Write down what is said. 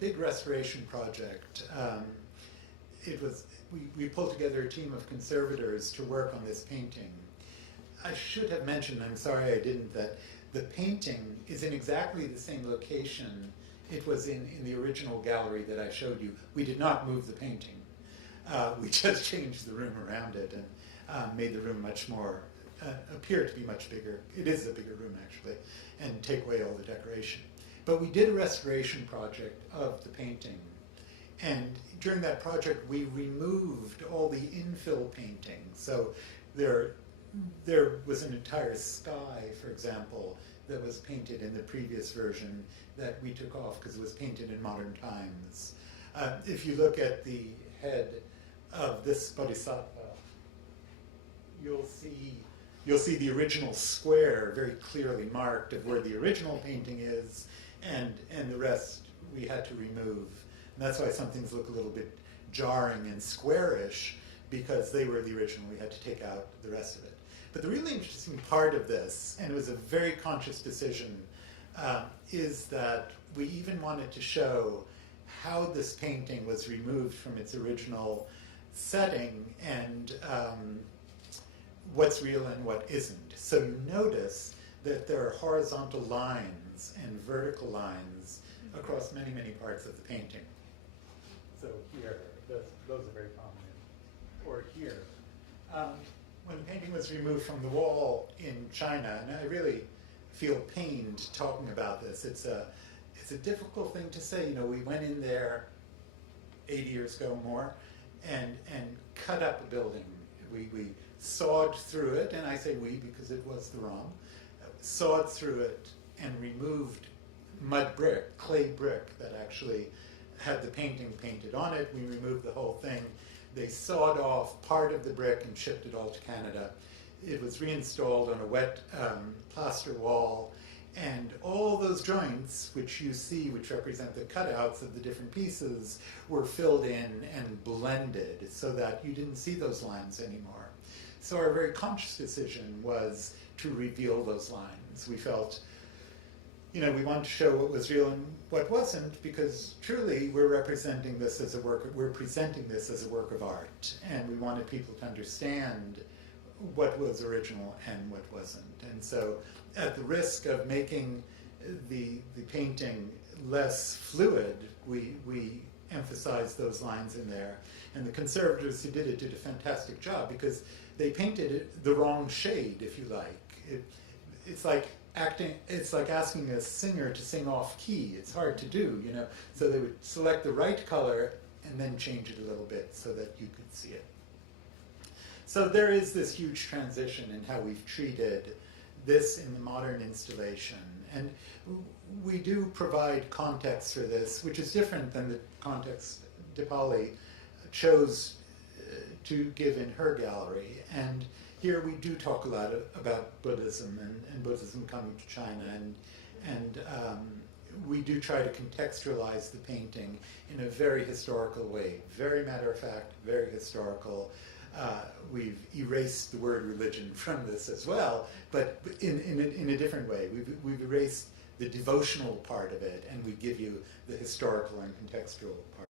big restoration project. We pulled together a team of conservators to work on this painting. I should have mentioned, I'm sorry I didn't, that the painting is in exactly the same location it was in the original gallery that I showed you. We did not move the painting. We just changed the room around it and made the room much more, appear to be much bigger. It is a bigger room, actually, and take away all the decoration. But we did a restoration project of the painting. And during that project, we removed all the infill painting. So there was an entire sky, for example, that was painted in the previous version that we took off because it was painted in modern times. If you look at the head of this bodhisattva, you'll see the original square very clearly marked of where the original painting is, and the rest we had to remove. And that's why some things look a little bit jarring and squarish, because they were the original. We had to take out the rest of it. But the really interesting part of this, and it was a very conscious decision, is that we even wanted to show how this painting was removed from its original setting and what's real and what isn't. So you notice that there are horizontal lines and vertical lines across many, many parts of the painting. So here, those are very prominent. Or here. When the painting was removed from the wall in China, and I really feel pained talking about this, it's a difficult thing to say. You know, we went in there 80 years ago or more and cut up a building. We sawed through it, and I say we because it was the ROM, sawed through it and removed mud brick, clay brick that actually had the painting painted on it. We removed the whole thing. They sawed off part of the brick and shipped it all to Canada. It was reinstalled on a wet plaster wall, and all those joints, which you see, which represent the cutouts of the different pieces, were filled in and blended so that you didn't see those lines anymore. So our very conscious decision was to reveal those lines. We felt, you know, we wanted to show what was real and what wasn't, because truly we're presenting this as a work of art, and we wanted people to understand what was original and what wasn't. And so, at the risk of making the painting less fluid, we emphasized those lines in there. And the conservators who did it did a fantastic job, because they painted it the wrong shade, if you like. It's like asking a singer to sing off key. It's hard to do, you know. So they would select the right color and then change it a little bit so that you could see it. So there is this huge transition in how we've treated this in the modern installation. And we do provide context for this, which is different than the context Deepali chose to give in her gallery. And here we do talk a lot about Buddhism and Buddhism coming to China, and we do try to contextualize the painting in a very historical way, very matter of fact, very historical. We've erased the word religion from this as well, but in a different way. We've erased the devotional part of it, and we give you the historical and contextual part.